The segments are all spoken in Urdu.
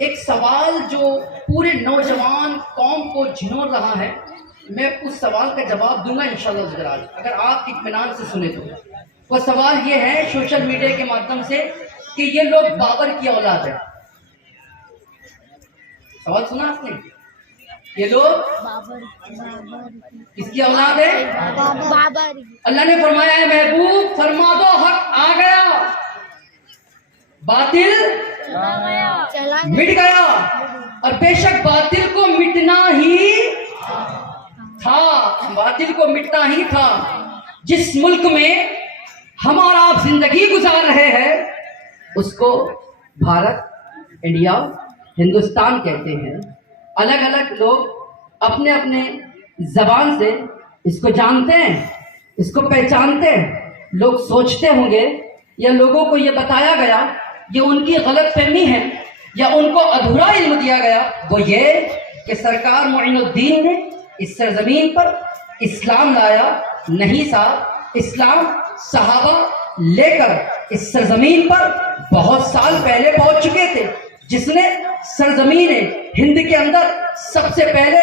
ایک سوال جو پورے نوجوان قوم کو جھنور رہا ہے، میں اس سوال کا جواب دوں گا انشاءاللہ حضرات، اگر آپ اطمینان سے سنیں تو۔ وہ سوال یہ ہے سوشل میڈیا کے مادھیم سے کہ یہ لوگ بابر کی اولاد ہے۔ سوال سنا آپ نے؟ یہ لوگ کس کی اولاد ہے؟ بابر۔ اللہ نے فرمایا ہے محبوب فرما دو حق آ گیا، باطل مٹ گیا، اور بے شک باطل کو مٹنا ہی تھا، باطل کو مٹنا ہی تھا۔ جس ملک میں ہم اور آپ زندگی گزار رہے ہیں اس کو بھارت، انڈیا، ہندوستان کہتے ہیں۔ الگ الگ لوگ اپنے اپنے زبان سے اس کو جانتے ہیں، اس کو پہچانتے ہیں۔ لوگ سوچتے ہوں گے یا لوگوں کو یہ بتایا گیا، یہ ان کی غلط فہمی ہے یا ان کو ادھورا علم دیا گیا، وہ یہ کہ سرکار معین الدین نے اس سرزمین پر اسلام لایا۔ نہیں صاحب، اسلام صحابہ لے کر اس سرزمین پر بہت سال پہلے پہنچ چکے تھے۔ جس نے سرزمین ہند کے اندر سب سے پہلے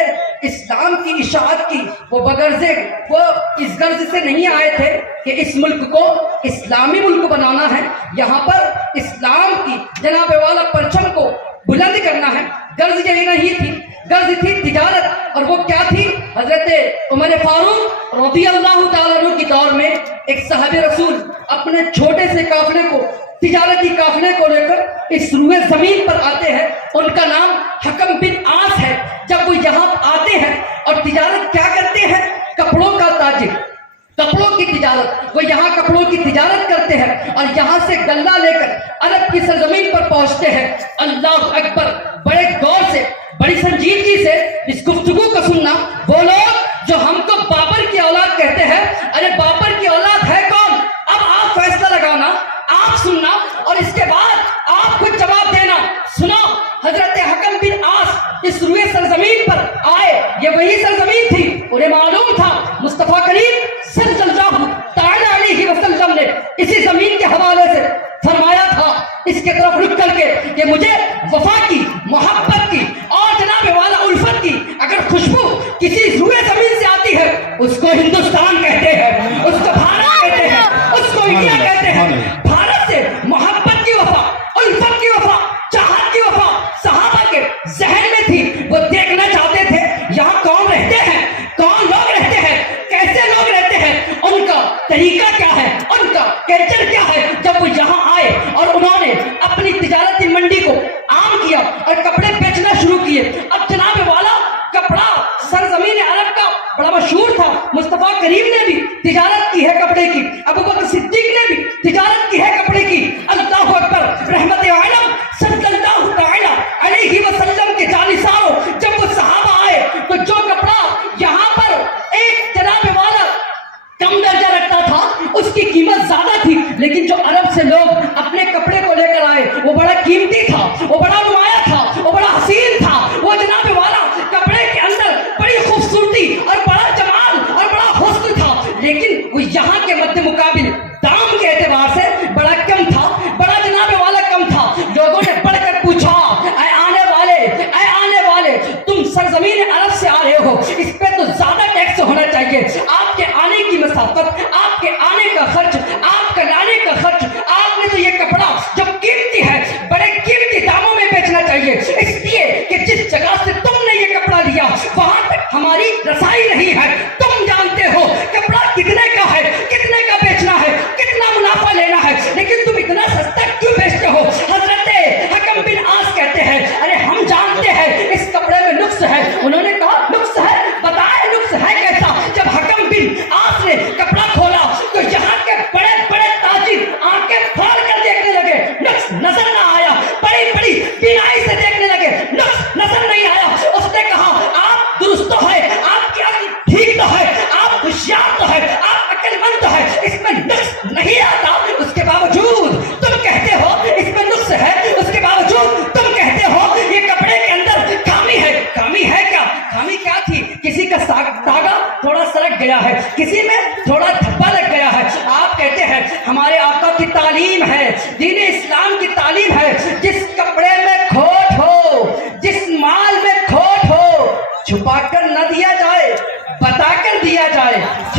اسلام کی اشاعت کی، وہ اس غرض سے نہیں آئے تھے کہ اس ملک کو اسلامی ملک بنانا ہے، یہاں پر اسلام کی جناب والا پرچم کو بلند کرنا ہے۔ غرض یہی نہیں تھی، غرض تھی تجارت، اور وہ کیا تھی؟ حضرت عمر فاروق رضی اللہ تعالیٰ عنہ کی دور میں ایک صحابی رسول اپنے چھوٹے سے قافلے کو، تجارتی قافلے کو لے کر اس روئے زمین پر آتے ہیں۔ ان کا نام حکم بن عاص ہے۔ جب وہ یہاں آتے ہیں اور تجارت کیا کرتے ہیں؟ کپڑوں کا تاجر، کپڑوں کی تجارت، وہ یہاں کپڑوں کی تجارت کرتے ہیں اور یہاں سے غلہ لے کر عرب کی سرزمین پر پہنچتے ہیں۔ اللہ اکبر! بڑے غور سے، بڑی سنجیدگی سے اس گفتگو کو سننا۔ وہ لوگ جو ہم کو بابر کی اولاد کہتے ہیں، ارے بابر کی اولاد ہے کون؟ اب آپ فیصلہ لگانا، آپ سننا، اور اس کے بعد آپ خود جواب دینا۔ سنو، حضرت حکم بن عاص اس روئے سرزمین پر آئے، یہ وہی سرزمین تھی، انہیں معلوم تھا مصطفیٰ کریم صلی اللہ تعالی علیہ وسلم نے اسی زمین کے حوالے سے فرمایا تھا اس کے طرف رک کر کے کہ مجھے وفا کی، محبت کی اور جناب والا الفت کی اگر خوشبو کسی روئے زمین سے آتی ہے، اس کو ہندوستان کہتے ہیں، اس کو بھارت کہتے ہیں، اس کو انڈیا کہتے ہیں۔ بھارت سے محبت کی وفا، الفت کی وفا، چاہت کی وفا صحابہ کے ذہن میں تھی۔ وہ دیکھنا چاہتے تھے یہاں کون رہتے ہیں، کون لوگ رہتے ہیں، کیسے لوگ رہتے ہیں، ان کا طریقہ کیا ہے، ان کا کلچر کیا ہے۔ جب وہ یہاں آئے اور انہوں نے اپنی تجارتی منڈی کو عام کیا اور کپڑے بیچنا شروع کیے، اب جناب والا کپڑا سرزمین عرب کا بڑا مشہور تھا۔ مصطفیٰ کریم نے بھی تجارت کی ہے کپڑے کی، ابوبکر صدیق نے بھی تجارت کی ہے کپڑے کی۔ اللہ اکبر! رحمت عالم صلی اللہ تعالی علیہ وسلم کے جانثاروں جب وہ صحابہ آئے تو جو کپڑا یہاں پر ایک جناب والا کم درجہ رکھتا تھا، اس کی قیمت زیادہ تھی، لیکن جو عرب سے لوگ اپنے کپڑے کو لے کر آئے وہ بڑا قیمتی تھا، وہ بڑا نمایاں تھا، وہ بڑا حسین تھا۔ وہ جناب والا کپڑے کے اندر بڑی خوبصورتی اور بڑا جمال اور بڑا حسن تھا، لیکن وہ یہاں کے مد مقابل دام کے اعتبار سے بڑا کم تھا، بڑا جناب والا کم تھا۔ لوگوں نے پڑھ کر پوچھا، اے آنے والے، تم سرزمین عرب سے آ رہے ہو، اس پہ تو زیادہ ٹیکس ہونا چاہیے۔ آپ کے آنے کی مسافت، آپ کے آنے کا خرچ، آپ کا لانے کا خرچ، آپ نے تو یہ کپڑا جو قیمتی ہے بڑے قیمتی داموں میں بیچنا چاہیے، اس لیے کہ جس جگہ سے تم نے یہ کپڑا لیا وہاں تک ہماری رسائی نہیں ہے۔ تم جانتے ہو کپڑا کتنے کا ہے، کتنے کا بیچنا ہے، کتنا منافع لینا ہے، لیکن تم اتنا سستا کیوں بیچتے ہو؟ حضرت حکم بن عاص کہتے ہیں، ارے ہم جانتے ہیں اس کپڑے میں نقص ہے۔ انہوں نے کہا نقص ہے؟ بتائے نقص ہے کیسا؟ جب حکم بن عاص نے کپڑا کھولا تو یہاں کے بڑے بڑے تاجر آنکھیں پھاڑ کر دیکھنے لگے، نقص نظر نہ آیا، بڑی بڑی بینائی سے دیکھنے لگے، نقص نظر نہیں آیا۔ اس نے کہا آپ درست تو ہے، آپ کی عقل ٹھیک تو ہے، آپ ہوشیار تو ہے، آپ عقل مند تو ہے، اس میں نقص نہیں آتا، اس کے باوجود تم کہتے ہو اس میں نقص ہے، اس کے باوجود تم کہتے ہو یہ کپڑے کے اندر خامی ہے۔ خامی ہے کیا؟ خامی کیا تھی؟ کسی کا داغا تھوڑا سرک گیا ہے، کسی میں تھوڑا دھبا لگ گیا ہے۔ آپ کہتے ہیں ہمارے آقا کی تعلیم ہے، دین اسلام کی تعلیم ہے، جس کپڑے میں کھوٹ ہو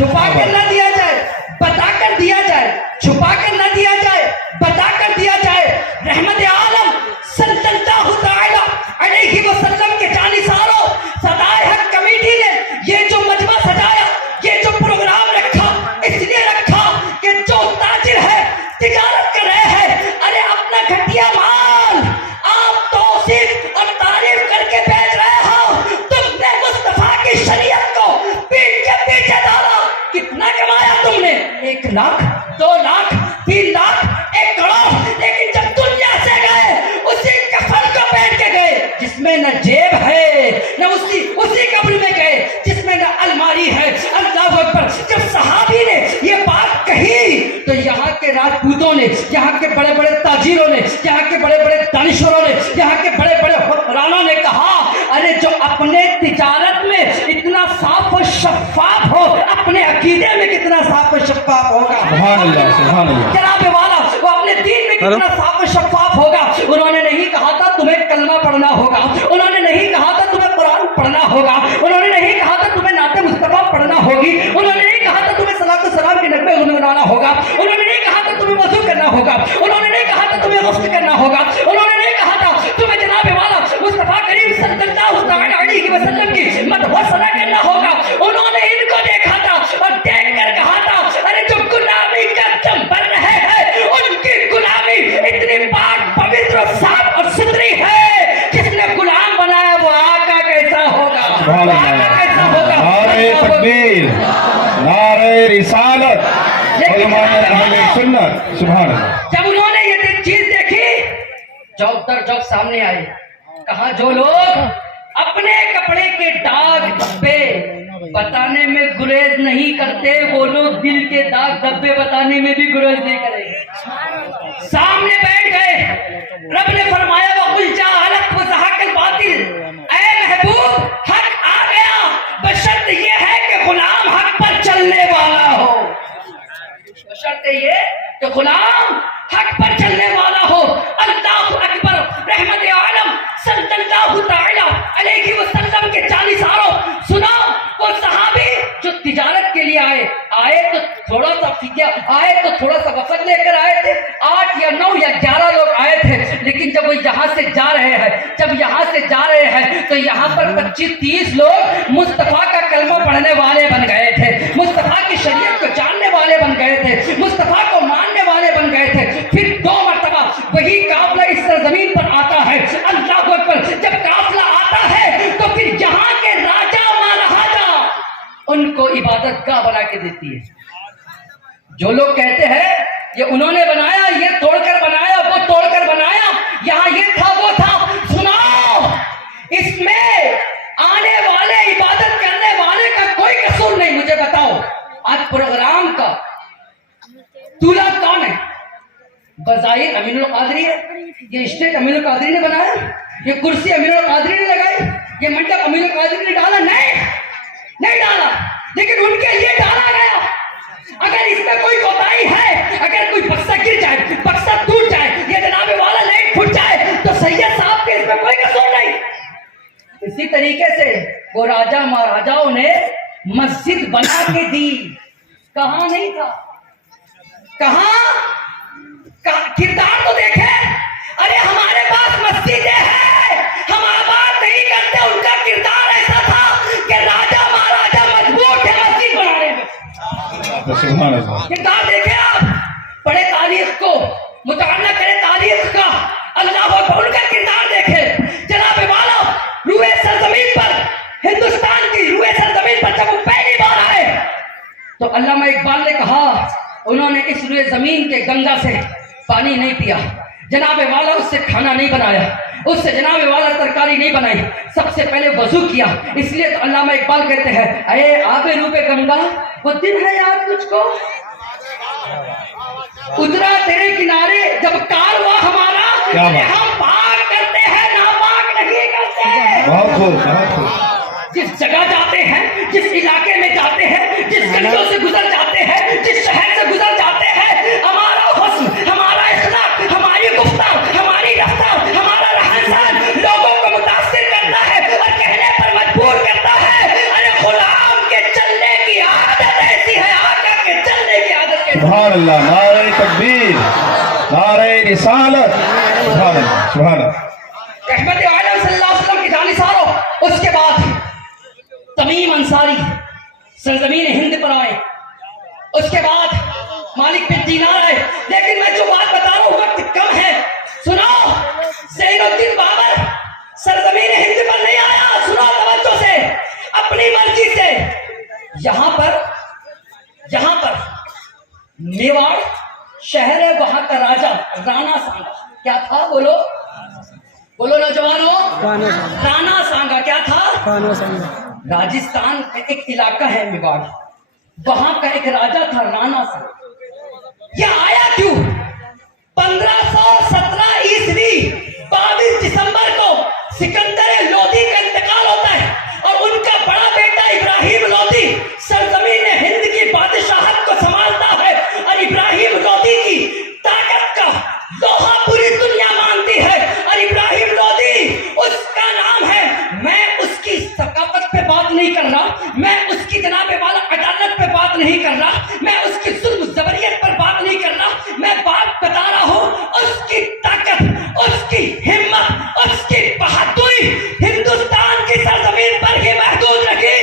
چھپا کر نہ دیا جائے، بتا کر دیا جائے، چھپا کر نہ دیا جائے، بتا کر دیا جائے۔ رحمت عالم صلی اللہ تعالی علیہ وسلم کے جانثاروں سدائے حق کمیٹی نے یہ جو مجمع سجایا، یہ جو پروگرام رکھا، اس لیے رکھا کہ جو تاجر ہے، تجارت کر رہے ہیں، ارے اپنا گھٹیا مال آپ توصیف اور تعریف کر کے بیچ رہے ہو، تم نے مصطفیٰ کی شریعت کو پیٹ کے پیچھے ڈالا، کتنا کمایا تم نے؟ 1 لاکھ، 2 لاکھ، 3 لاکھ، 1 کروڑ، لیکن جب دنیا سے گئے اسی کفن کو پہن کے گئے جس میں نہ جیب ہے، نہ اسی قبر میں گئے جس میں نہ الماری ہے۔ اللہ اکبر۔ جب صحابی نے یہ بات کہی تو یہاں کے راجپوتوں نے، یہاں کے بڑے بڑے تاجروں نے، یہاں کے بڑے بڑے دانشوروں نے، یہاں کے بڑے بڑے حکمرانوں نے کہا ارے جو اپنے تجارت میں اتنا صاف و شفاف ہو، اپنے عقیدے میں کتنا صاف و شفاف ہوگا؟ سبحان اللہ، سبحان اللہ۔ جناب والا وہ اپنے دین میں کتنا صاف و شفاف ہوگا؟ انہوں نے نہیں کہا تھا تمہیں کلمہ پڑھنا ہوگا، انہوں نے نہیں کہا تھا تمہیں قرآن پڑھنا ہوگا، انہوں نے نہیں کہا تھا تمہیں نعت مصطفیٰ پڑھنا ہوگی، انہوں نے نہیں کہا تھا تمہیں صلاۃ السلام کے نغمے گنگنانا ہوگا، انہوں نے نہیں کہا تھا تمہیں وضو کرنا ہوگا، انہوں نے نہیں کہا تھا تمہیں غسل کرنا ہوگا، انہوں نے نہیں کہا تھا تمہیں جناب والا مصطفیٰ کریم صلی اللہ تعالی علیہ وسلم کی مدح و ثنا کرنا ہوگا۔ انہوں نے ان کو دیکھا تھا اور دیکھ کر کہا تھا ارے جو غلامی کا دم بھر رہے ہیں ان کی غلامی اتنی پاک پوتر اور صاف اور ستھری ہے، جس نے غلام بنایا وہ آقا کیسا ہوگا؟ سبحان اللہ۔ نعرہ تکبیر، نعرہ رسالت، علماء اہل سنت۔ سبحان اللہ۔ جب انہوں نے یہ چیز دیکھی، جوک در جوک سامنے آئے، کہا جو لوگ اپنے کپڑے کے داغ دھبے بتانے میں گریز نہیں کرتے وہ لوگ دل کے داغ دھبے بتانے میں بھی گریز نہیں کریں گے۔ سامنے بیٹھ گئے، رب نے فرمایا وَقُلْ جَاءَ الْحَقُّ وَزَهَقَ الْبَاطِلُ، اے محبوب حق آ گیا، بشرط یہ ہے کہ غلام حق پر چلنے والا ہو، بشرط یہ کہ غلام حق پر چلنے والا ہو۔ اللہ اکبر۔ رحمت عالم صلی اللہ تعالی علیہ وسلم کے جانثاروں سنو، وہ صحابی جو تجارت کے لیے آئے تو تھوڑا سا فکر آئے تو تھوڑا سا وفد لے کر آئے تھے، 8 یا 9 یا 11 لوگ آئے تھے، لیکن جب وہ یہاں سے جا رہے ہیں تو یہاں پر 25-30 لوگ مصطفیٰ کا کلمہ پڑھنے والے بن گئے تھے، مصطفیٰ کی شریعت کو جاننے والے بن گئے تھے، مصطفیٰ کو ماننے والے بن گئے تھے۔ پھر 2 مرتبہ وہی قافلہ اس سرزمین پر آتا ہے۔ اللہ اکبر۔ جب قافلہ آتا ہے تو پھر یہاں کے راجا مہاراجا ان کو عبادت گاہ بنا کے دیتی ہے۔ جو لوگ کہتے ہیں یہ انہوں نے بنایا، یہ توڑ کر بنایا، وہ توڑ کر بنایا، یہاں یہ تھا وہ تھا، سنو اس میں آنے والے عبادت کرنے والے کا کوئی قصور نہیں۔ مجھے بتاؤ آج پروگرام کا دولہا کون ہے؟ بظاہر امین القادری ہے، یہ اسٹیج امین القادری نے بنایا، یہ کرسی امین القادری نے لگائی، یہ منڈپ امین القادری نے ڈالا؟ نہیں ڈالا، لیکن ان کے لیے ڈالا گیا۔ اگر اس میں کوئی کوتاہی ہے، اگر کوئی بکسا گر جائے، بکسا ٹوٹ جائے، یہ جناب والا لائٹ پھٹ جائے تو سید صاحب کے اس میں کوئی قصور نہیں۔ اسی طریقے سے وہ راجا مہاراجاؤں نے مسجد بنا کے دی، کہاں نہیں تھا، کہاں کردار تو دیکھے، ارے ہمارے پاس مسجد ہے، ہم آباد نہیں کرتے، ان کا کردار ایسا تھا کہ راجا مہاراجا مجبور تھے مسجد بنانے میں۔ کردار دیکھیں آپ، پڑھے تاریخ کو، مطالعہ کرے تاریخ کا، اللہ اکبر، ان کا کردار دیکھے۔ جناب والا روئے سرزمین پر، ہندوستان کی روئے سرزمین پر جب وہ پہلی بار آئے تو علامہ اقبال نے کہا انہوں نے اس روئے زمین کے گنگا سے پانی نہیں پیا، جناب والا اس سے کھانا نہیں بنایا، اس سے جناب والا ترکاری نہیں بنائی، سب سے پہلے وضو کیا۔ اس لیے تو علامہ اقبال کہتے ہیں اے آب روب گنگا وہ دن ہے یاد تجھ کو، اترا تیرے کنارے جب کارواں ہمارا، ہم پاک کرتے ہیں ناپاک نہیں کرتے۔ بہت خوب۔ جس جگہ جاتے ہیں، جس علاقے میں جاتے ہیں، جس گلیوں سے گزر جاتے ہیں، جس شہر سے گزر جاتے ہیں، ہمارا حسن، ہمارا اخلاق، ہماری گفتار، ہماری رفتار، ہمارا رہن سہن لوگوں کو متاثر کرتا ہے اور کہنے پر مجبور کرتا ہے ارے غلام کے چلنے کی عادت ایسی سبحان اللہ، نعرہ تکبیر، نعرہ رسالت، سبحان اللہ سبحان اللہ۔ رحمت عالم صلی اللہ علیہ وسلم کی جانثاروں، اس کے بعد تمیم انصاری سرزمین ہند پر آئے، اس کے بعد مالک بن دینار آئے۔ لیکن میں جو بات بتا رہا ہوں وقت کم ہے، سنو، زین الدین بابر سرزمین ہند پر نہیں آیا، سنو توجہ سے، اپنی مرضی سے۔ یہاں پر میواڑ شہر ہے، وہاں کا راجا رانا سانگا کیا تھا؟ بولو نوجوانوں، رانا سانگا کیا تھا؟ راجستھان کا ایک علاقہ ہے میواڑ، وہاں کا ایک راجا تھا رانا سانگا۔ یہ آیا کیوں؟ 1517 عیسوی 22 دسمبر کو سکندر لودھی کا انتقال ہوتا ہے، اور ان کا بڑا بیٹا ابراہیم لودھی سرزمین ہند کی بادشاہت کو سنبھالتا ہے، اور ابراہیم لودھی کی طاقت کا لوہا پوری دنیا مانتی ہے، اور ابراہیم لودھی اس کا نام ہے۔ میں اس کی ثقافت پہ بات نہیں کر رہا، میں اس کی جناب والا عدالت پہ بات نہیں کر رہا، میں اس کی ظلم زبریت پر بات نہیں کر رہا، میں بات بتا رہا ہوں اس کی طاقت، اس کی ہمت، اس کی بہادری ہندوستان کی سرزمین پر ہی محدود رکھی،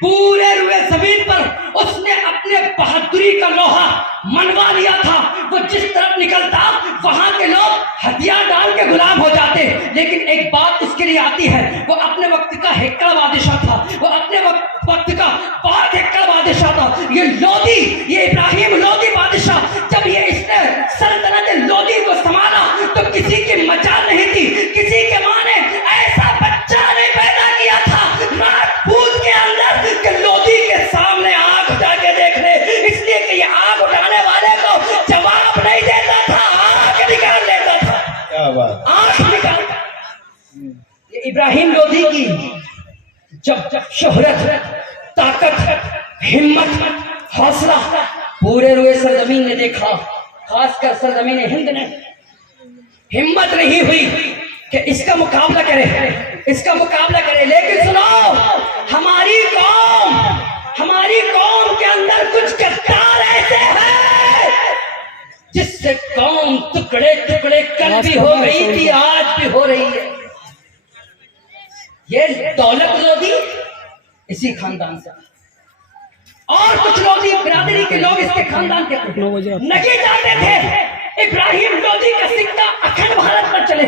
پورے روئے زمین پر اس نے اپنے بہادری کا لوہا منوا لیا تھا۔ وہ جس طرف نکلتا وہاں کے لوگ ہتھیار ڈال کے غلام ہو جاتے، لیکن ایک بات اس کے لیے آتی ہے، وہ اپنے وقت کا ہکڑ بادشاہ تھا، وہ اپنے وقت کا پاک ہکڑ بادشاہ تھا۔ یہ لودھی، یہ ابراہیم لودھی بادشاہ، جب یہ اس نے سلطنت لودھی کو سنبھالا تو کسی کی مجال نہیں تھی، کسی کے ماں نے ایسا بچہ نہیں پیدا کیا تھا راجپوت کے اندر کہ لودھی کے سامنے آگ اٹھا کے دیکھ لے، اس لیے کہ یہ آگ اٹھانے والے کو جواب نہیں دیتا تھا، آگ نکال لیتا تھا، کیا بات، آگ نکالتا۔ یہ ابراہیم لودھی کی جب شہرت، طاقت، ہمت، حوصلہ پورے روئے سرزمین نے دیکھا، خاص کر سرزمین ہند نے ہمت نہیں ہوئی کہ اس کا مقابلہ کرے، لیکن سنو، ہماری قوم کے اندر کچھ غدار ایسے ہیں جس سے قوم ٹکڑے کل بھی ہو گئی تھی، آج بھی ہو رہی ہے۔ یہ دولت لودھی اسی خاندان سے، اور کچھ لودھی برادری کے لوگ اس کے خاندان کے نہیں چاہتے تھے ابراہیم لودھی کا سکہ اکھنڈ بھارت پر چلے،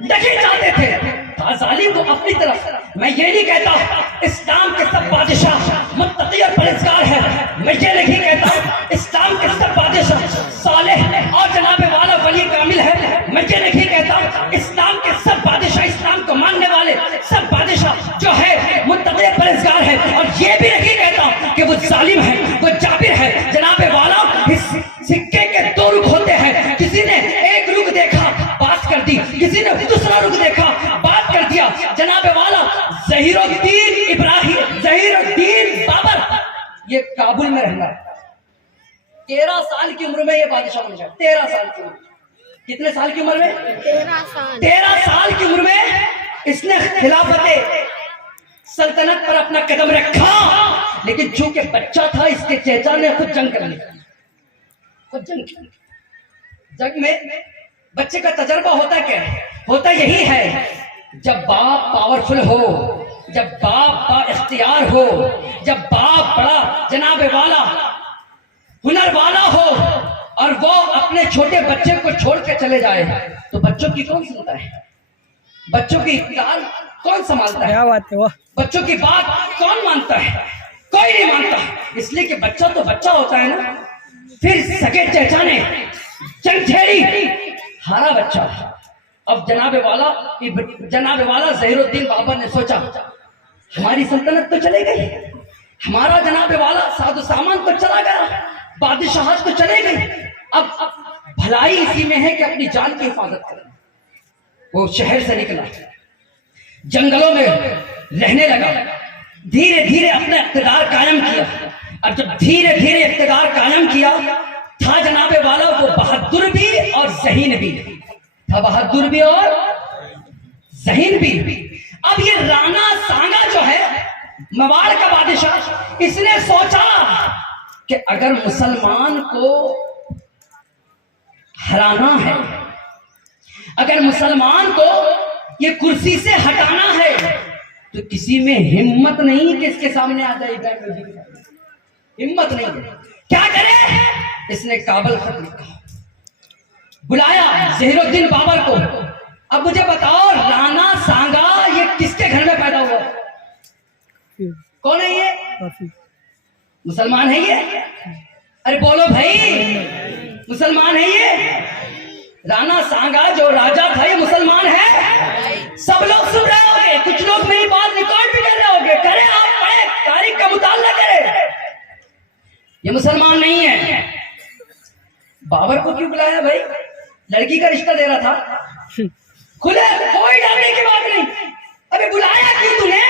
نہیں چاہتے تھے۔ غزالی کو اپنی طرف، میں یہ نہیں کہتا اسلام کے سب بادشاہ متقی اور پرہیزگار ہیں، میں یہ نہیں کہتا اسلام کے سب بادشاہ صالح اور جناب والا ولی کامل ہے، میں یہ نہیں کہتا اسلام کے سب بادشاہ، اسلام کو ماننے والے سب بادشاہ جو ہے متقی اور پرہیزگار ہیں، اور یہ بھی نہیں کہتا کہ وہ ظالم ہے، وہ جابر ہے۔ جناب والا سکے کے دو رخ ہوتے ہیں، کسی نے ایک رخ دیکھا بات کر دی، کسی نے دوسرا رخ دیکھا بات کر دیا۔ جناب والا ظہیر الدین بابر یہ کابل میں رہنا، 13 سال کی عمر میں یہ بادشاہ بن گیا، 13 سال کی عمر۔ کتنے سال کی عمر میں؟ 13 سال کی عمر میں اس نے خلافت سلطنت پر اپنا قدم رکھا، لیکن چونکہ بچہ تھا اس کے چچا نے خود جنگ کر لی، جنگ میں بچے کا تجربہ ہوتا کیا ہے؟ ہوتا یہی ہے، جب باپ پاورفل ہو، جب باپ با اختیار ہو، جب باپ بڑا جناب والا ہنر والا ہو، اور وہ اپنے چھوٹے بچے کو چھوڑ کے چلے جائے، تو بچوں کی کون سنتا ہے؟ بچوں کی اختیار کون سنبھالتا ہے؟ بچوں کی بات کون مانتا ہے؟ کوئی نہیں مانتا، اس لیے کہ بچہ تو بچہ ہوتا ہے نا۔ پھر سگے چچا نے جنگ چھیڑی، ہارا بچہ۔ اب جناب والا ظہیر الدین بابر نے سوچا ہماری سلطنت تو چلے گئی، ہمارا جناب والا ساز و سامان تو چلا گیا، بادشاہت تو چلے گئی، اب بھلائی اسی میں ہے کہ اپنی جان کی حفاظت کریں۔ وہ شہر سے نکلا، جنگلوں میں رہنے لگا، دھیرے دھیرے اپنا اقتدار قائم کیا، اور جب دھیرے دھیرے اقتدار قائم کیا تھا جناب والا وہ بہادر بھی اور ذہین بھی تھا، بہادر بھی اور ذہین بھی۔ اب یہ رانا سانگا جو ہے میواڑ کا بادشاہ، اس نے سوچا کہ اگر مسلمان کو ہرانا ہے. اگر مسلمان کو یہ کرسی سے ہٹانا ہے تو کسی میں ہمت نہیں کہ اس کے سامنے آ جائے گا. ہمت نہیں. کیا کرے؟ اس نے کابل خط لکھا, بلایا ظہیر الدین بابر کو. اب مجھے بتاؤ رانا سانگا یہ کس کے گھر میں پیدا ہوا؟ کون ہے یہ؟ مسلمان ہے یہ؟ ارے بولو بھائی, مسلمان ہے یہ؟ رانا سانگا جو راجا تھا یہ مسلمان ہے؟ سب لوگ سن رہے ہوں گے, کچھ لوگ میری بات ریکارڈ بھی کر رہے ہوں گے. کرے آپ پڑھے, تاریخ کا مطالعہ کرے. یہ مسلمان نہیں ہے. بابر کو کیوں بلایا بھائی؟ لڑکی کا رشتہ دے رہا تھا. کھلے, کوئی ڈرنے کی بات نہیں. ابھی بلایا کیوں تو نے؟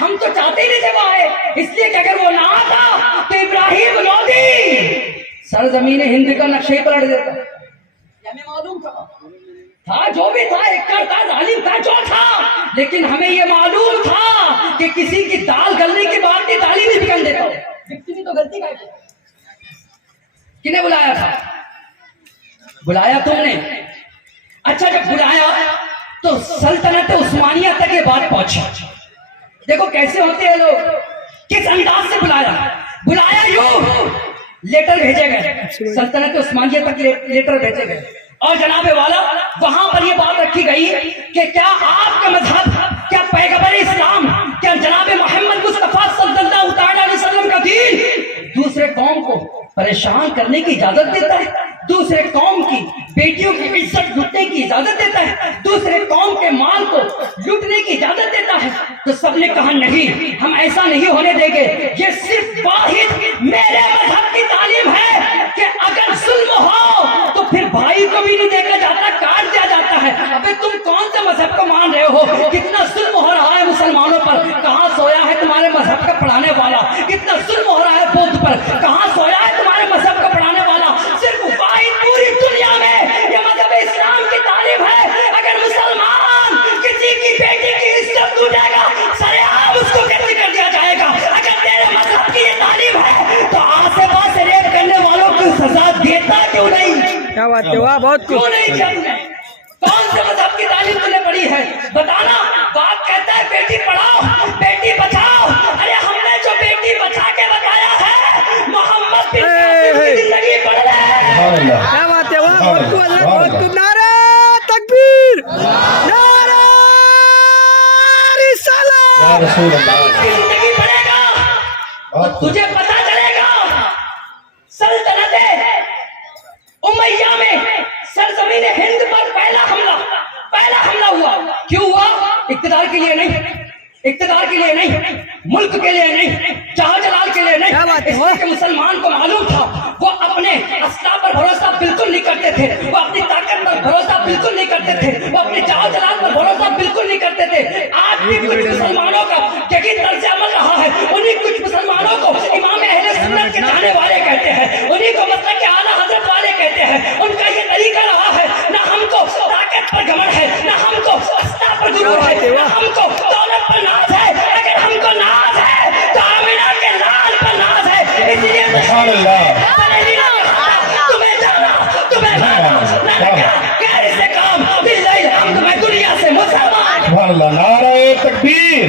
ہم تو چاہتے ہی نہیں تھے وہ آئے, اس لیے کہ اگر وہ نہ آتا تو ابراہیم لودھی سرزمین ہند کا نقشہ ہی پلٹ دیتا. ہمیں معلوم تھا جو بھی تھا, ایک تھا, ظالم تھا, جو تھا, لیکن ہمیں یہ معلوم تھا کہ کسی کی دال گلنے کی بات نہیں, دالی بھی بگڑ دیتا. تو غلطی کا کنے بلایا تھا؟ بلایا تم نے. اچھا جب بلایا تو سلطنت عثمانیہ تک یہ بات پہنچی. دیکھو کیسے ہوتے ہیں لوگ, کس انداز سے بلایا. بلایا یوں, لیٹر بھیجے گئے, سلطنت عثمانیہ تک لیٹر بھیجے گئے, اور جناب والا وہاں پر یہ بات رکھی گئی کہ کیا آپ کا مذہب, کیا پیغمبر اسلام, کیا جناب محمد مصطفیٰ صلی اللہ تعالی علیہ وسلم کا دین دوسرے قوم کو پریشان کرنے کی اجازت دیتا ہے, دوسرے قوم کی بیٹیوں کی عزت لوٹنے کی اجازت دیتا ہے, دوسرے قوم کے مال کو لوٹنے کی اجازت دیتا ہے؟ تو سب نے کہا نہیں, ہم ایسا نہیں ہونے دیں گے. یہ صرف واحد میرے مذہب کی تعلیم ہے کہ اگر ظلم ہو تو پھر بھائی کو بھی نہیں دیکھا جاتا, کاٹ دیا جاتا ہے. ابے تم کون سے مذہب کو مان رہے ہو؟ کتنا ظلم ہو رہا ہے مسلمانوں پر, کہاں سویا ہے تمہارے مذہب کا پڑھانے والا؟ کتنا ظلم ہو رہا ہے بدھ پر, کہاں سویا ہے تمہارے مذہب کا پڑھانے والا؟ صرف واحد پوری دنیا میں یہ مذہب اسلام کی تعلیم ہے. اگر مسلمان کسی کی بیٹی کی عزت لوٹے گا, سرے عام اس کو قتل کر دیا جائے گا. اگر تیرے مذہب کی یہ تعلیم ہے تو آس پاس ریپ کرنے والوں کی سزا دیتا کیوں نہیں؟ کیا بات ہے, واہ, بہت کیوں نہیں چاہتے؟ کون سے مذہب کی تعلیم تم نے پڑھی ہے بتانا. باپ کہتا ہے بیٹی پڑھاؤ, بیٹی بچاؤ. ارے ہم نے جو بیٹی بچا کے بتایا ہے محمد بن قاسم کی زندگی پڑھ رہے. کیا بات ہے, واہ, بہت خوب حضرت, بہت خوب. نعرہ تکبیر, نعرہ رسالت. زندگی پڑھے گا تو تجھے پتا چلے گا سلطنت امیہ میں سرزمین ہند پر پہلا حملہ ہوا. کیوں ہوا؟ اقتدار کے لیے نہیں, اقتدار کے لیے نہیں, ملک کے لیے نہیں, جہاں جلال کے لیے نہیں. اس لیے کہ مسلمان کو معلوم تھا وہ اپنے اسلحہ پر بھروسہ بالکل نہیں کرتے تھے, وہ اپنی طاقت پر بھروسہ بالکل نہیں کرتے تھے, وہ اپنے جہاں جلال پر بھروسہ بالکل نہیں کرتے تھے. آج بھی کچھ مسلمانوں کا یہی طرز عمل رہا ہے. انہیں کچھ مسلمانوں کو امام اہل سنت کے چاہنے والے کہتے ہیں, انہیں کو مطلب کہ اعلیٰ حضرت والے کہتے ہیں. ان کا یہ طریقہ رہا ہے, نہ ہم کو طاقت پر گھمنڈ ہے, نہ ہم کو اسلحہ پر غرور ہے, نہ ہم کو دولت پر ناز ہے. اگر ہم کو ناز ہے تو آمنہ کے لال پر ناز ہے. اس لیے سبحان اللہ, تمہیں جانا, تمہیں مانا, غیر سے کام باللیل ہم تمہیں دنیا سے مسلمان. سبحان اللہ. نعرہ تکبیر,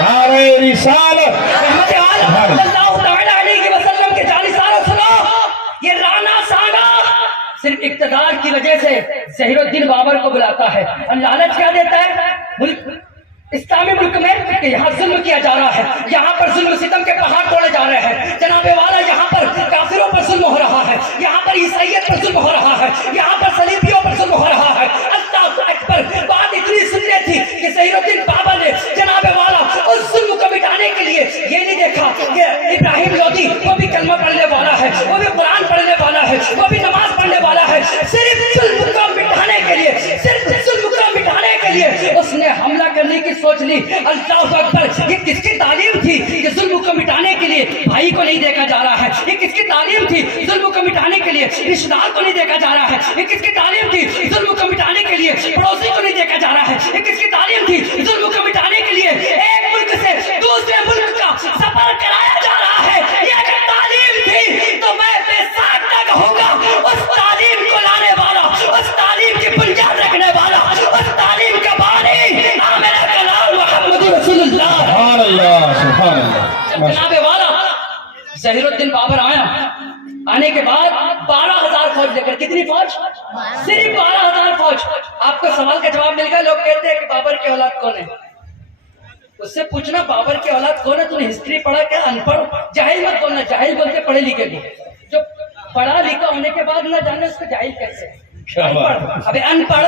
نعرہ رسالت. رحمت عالم صلی اللہ تعالی علیہ وسلم کے 40 سالوں سنو. یہ رانا سانگا صرف اقتدار کی وجہ سے ظہیر الدین بابر کو بلاتا ہے. لالچ کیا دیتا ہے؟ ملک اسلامی ملک میں کہ یہاں ظلم کیا جا رہا ہے, یہاں پر ظلم ستم کے پہاڑ توڑے جا رہے ہیں. جناب والا یہاں پر کافروں پر ظلم ہو رہا ہے, یہاں پر عیسائیت پر ظلم ہو رہا ہے, یہاں پر صلیبیوں پر ظلم ہو رہا ہے. اللہ اکبر. بات اتنی سننے تھی کہ ظہیر الدین بابر نے جناب والا اس ظلم کو مٹانے کے لیے یہ نہیں دیکھا کہ ابراہیم لودھی وہ بھی کلمہ پڑھنے والا ہے, وہ بھی قرآن پڑھنے والا ہے, وہ بھی نماز پڑھنے والا ہے. صرف ظلم کو مٹانے کے لیے, صرف ظلم کو مٹانے کے لیے اس نے حملہ کرنے کی سوچ لی. اللہ اکبر. یہ کس کی تعلیم تھی کہ ظلم کو مٹانے کے لیے بھائی کو نہیں دیکھا جا رہا ہے؟ یہ کس کی تعلیم تھی ظلم کو مٹانے کے لیے رشتہ دار کو نہیں دیکھا جا رہا ہے؟ یہ کس کی تعلیم تھی ظلم کو مٹانے کے لیے پڑوسی کو نہیں دیکھا جا رہا ہے؟ یہ کس کی تعلیم تھی ظلم کو مٹانے کے لیے ایک ملک سے دوسرے ملک کا سفر کرایا جا رہا ہے؟ یہ اگر تعلیم تھی تو میں بے ساکھ نہ کہوں گا اس تعلیم کو لانے والا ظہیر الدین بابر آیا, آنے کے بعد 12,000 فوج لے کر, کتنی فوج؟ صرف 12,000 فوج. آپ کو سوال کا جواب مل گیا. لوگ کہتے ہیں کہ بابر کی اولاد کون ہے, اس سے پوچھنا بابر کی اولاد کون ہے. تو نے ہسٹری پڑھا کیا؟ ان پڑھ. جاہل مت بولنا, جاہل بولتے پڑھے لکھے کو. جو پڑھا لکھا ہونے کے بعد نہ جانے اس کو جاہل کہتے ہیں. ابھی ان پڑھ,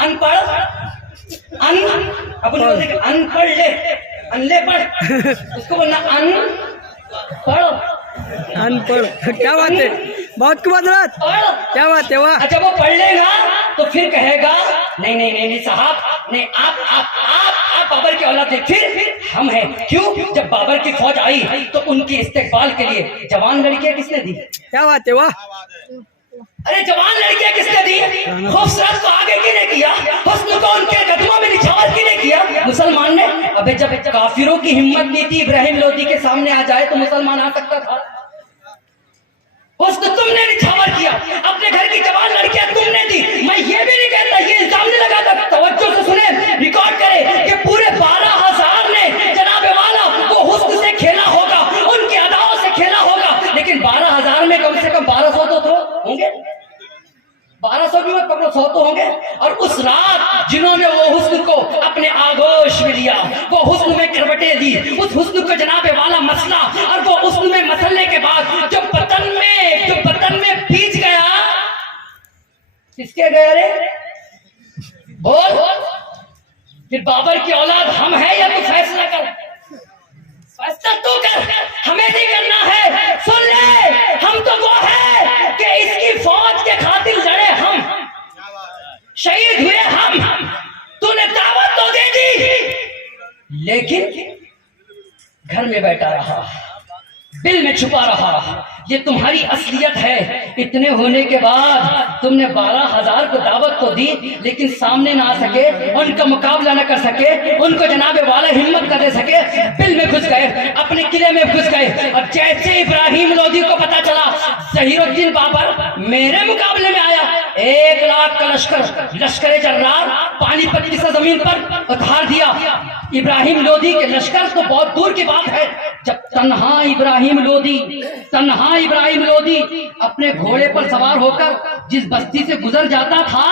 ان پڑھ, ان پڑھ لے, ان لے پڑھ, اس کو بولنا ان پڑھ. ان پڑھ, کیا بات ہے, بہت خوب حضرت, کیا بات ہے. واہ, جب وہ پڑھ لے گا تو پھر کہے گا نہیں نہیں نہیں نہیں صاحب نہیں, آپ بابر کی اولاد نہیں. پھر ہم ہیں. کیوں؟ جب بابر کی فوج آئی تو ان کی استقبال کے لیے جوان لڑکیاں کس نے دی؟ کیا بات ہے. واہ, ارے جوان لڑکیاں کس نے دی؟ خوبصورت کو آگے کی نے کیا, حسن کو ان کے قدموں میں نچھاور کی نے کیا؟ مسلمان نے. ابھی جب کافروں کی ہمت نہیں تھی ابراہیم لودھی کے سامنے آ جائے تو مسلمان آ سکتا تھا. حسن تم نے نچھاور کیا, اپنے گھر کی جوان لڑکیاں تم نے دی. میں یہ بھی نہیں کہتا, یہ الزام نہیں لگاتا. توجہ سے سنیں, ریکارڈ کرے کہ پورے 12,000 نے جناب والا وہ حسن سے کھیلا ہوگا, ان کی اداؤں سے کھیلا ہوگا, لیکن 12,000 میں کم سے کم 1200 تو ہوں گے. 1200 بھی مت پکڑو, 100 تو ہوں گے. اور اس رات جنہوں نے وہ حسن کو اپنے آغوش میں لیا, وہ حسن میں کروٹیں دی, اس حسن کو جناب والا مسئلہ, اور وہ حسن میں مسئلے کے بعد جو پتن میں پیچ گیا, کس کے گیا رے بول. پھر بابر کی اولاد ہم ہیں یا تو فیصلہ کر, فیصلہ تو کر, ہمیں نہیں کرنا ہے. سن لے, ہم تو وہ ہے کہ اس کی فوج کے خاطر لڑے ہم, شہید ہوئے ہم. تو نے دعوت تو دے دی لیکن گھر میں بیٹھا رہا, دل میں چھپا رہا. یہ تمہاری اصلیت ہے. اتنے ہونے کے بعد تم نے 12,000 کو دعوت تو دی لیکن سامنے نہ آ سکے, ان کا مقابلہ نہ کر سکے, ان کو جناب والا ہمت نہ دے سکے. دل میں گھس گئے, اپنے قلعے میں گھس گئے. اور جیسے ابراہیم لودھی کو پتا چلا ظہیر الدین بابر میرے مقابلے میں آیا, 1 لاکھ کا لشکر جرار پانی پت کی زمین پر اتار دیا. ابراہیم لودھی کے لشکر تو بہت دور کی بات ہے. جب تنہا ابراہیم لودھی اپنے گھوڑے پر سوار ہو کر جس بستی سے گزر جاتا تھا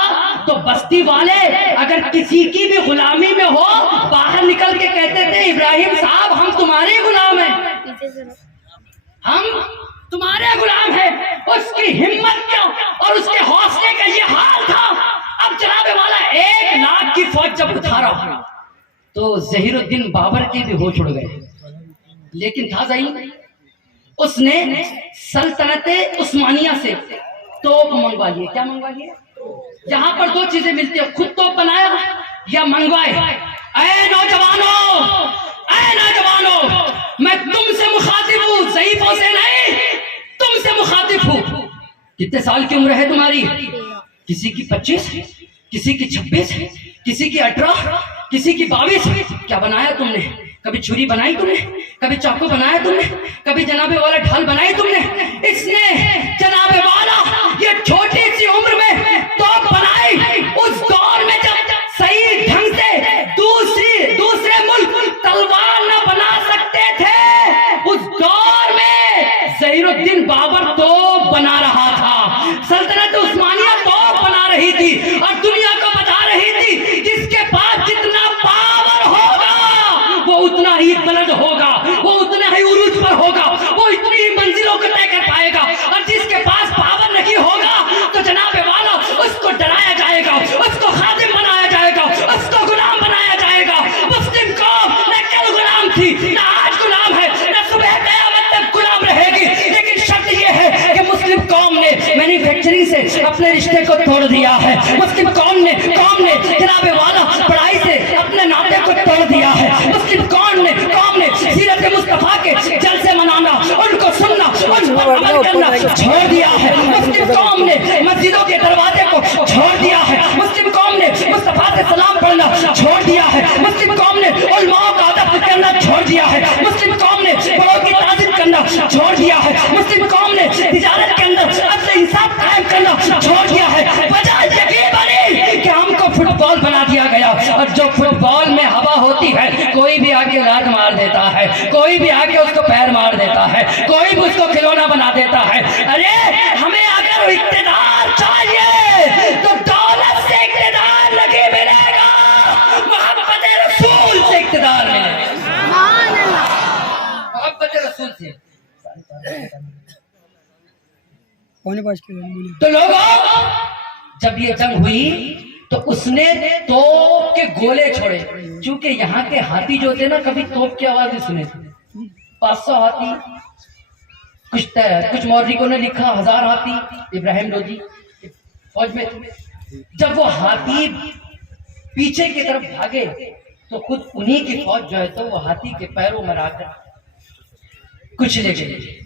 تو بستی والے اگر کسی کی بھی غلامی میں ہو باہر نکل کے کہتے تھے ابراہیم صاحب ہم تمہارے غلام ہیں, ہم تمہارے غلام ہیں. اس کی ہمت کیا اور اس کے حوصلے کا یہ حال تھا. اب جناب والا 1 لاکھ کی فوج جب اتارا تو ظہیر الدین بابر کے بھی ہوش اڑ گئے. لیکن تھا ظہیر, اس نے سلطنت عثمانیہ سے توپ منگوا لیے. کیا منگوا لیے؟ جہاں پر 2 چیزیں ملتی ہیں, خود توپ بنایا یا منگوائے. اے نوجوانوں, میں تم سے مخاطب ہوں, ضعیفوں سے نہیں, تم سے مخاطب ہوں. کتنے سال کی عمر ہے تمہاری؟ کسی کی 25, کسی کی 26, کسی کی 18, کسی کی 22. کیا بنایا تم نے؟ کبھی چھری بنائی تم نے؟ کبھی چاقو بنایا تم نے؟ کبھی جناب والا ڈھال بنائی تم نے؟ اس نے جناب والا یہ چھوٹی سی عمر میں توپ بنائی. اس دور میں جب صحیح ڈھنگ سے دوسرے ملک تلوار نہ بنا سکتے تھے, اس دور میں ظہیر الدین بابر توپ بنا رہا تھا. سلطنت عثمانیہ توپ بنا رہی تھی اور دنیا کو بتا رہی تھی جس کے پاس جتنا پاور ہوگا وہ اتنا ہی بلند ہوگا, وہ اتنا ہی عروج پر ہوگا, وہ اتنی ہی منزلوں کو طے کر پائے گا. اور جس کے پاس پاور نہیں ہوگا تو جناب والا اس کو ڈرایا جائے گا, اس کو خادم بنایا جائے گا, اس کو غلام بنایا جائے گا. مسلم قوم نہ کل غلام تھی, نہ آج غلام ہے, نہ صبح قیامت تک غلام رہے گی. لیکن شرط یہ ہے کہ مسلم قوم نے مینوفیکچرنگ سے اپنے رشتے کو توڑ دیا ہے. مسلم قوم نے جناب والا پڑھائی سے اپنے ناطے کو توڑ دیا ہے. مسلم قوم نے سیرت مصطفیٰ کے جلسے منانا, ان کو سننا, ان پر عمل کرنا چھوڑ دیا ہے. مسلم قوم نے مسجدوں کے دروازے کو چھوڑ دیا ہے. مسلم قوم نے مصطفیٰ سے سلام پڑھنا چھوڑ دیا ہے. مسلم قوم نے علماء کا ادب کرنا چھوڑ دیا ہے. مسلم قوم نے بڑوں کی تعظیم کرنا چھوڑ دیا ہے. مسلم قوم نے تجارت کے اندر عدل انصاف قائم کرنا چھوڑ دیا ہے. وجہ یہی بنی کہ ہم کو فٹ بال بنا دیا گیا, اور جو فٹ بال میں ہوا ہوتی ہے کوئی بھی آگے لات مار دیتا ہے. ہے, کوئی بھی آ کے اس کو پیر مار دیتا ہے, کوئی بھی اس کو کھلونا بنا دیتا ہے. ارے ہمیں اگر اقتدار چاہیے تو دولت سے اقتدار نہیں ملے گا, محبت رسول سے اقتدار ملے گا. محبت رسول سے. تو لوگوں جب یہ جنگ ہوئی تو اس نے توپ کے گولے چھوڑے, چونکہ یہاں کے ہاتھی جو تھے نا کبھی توپ کی آواز نہیں سنے تھے. 500 ہاتھی, کچھ مورخوں نے لکھا 1000 ہاتھی ابراہیم لودھی فوج میں. جب وہ ہاتھی پیچھے کی طرف بھاگے تو خود انہی کی فوج جو ہے تو وہ ہاتھی کے پیروں میں آ کر کچھ لے گئے.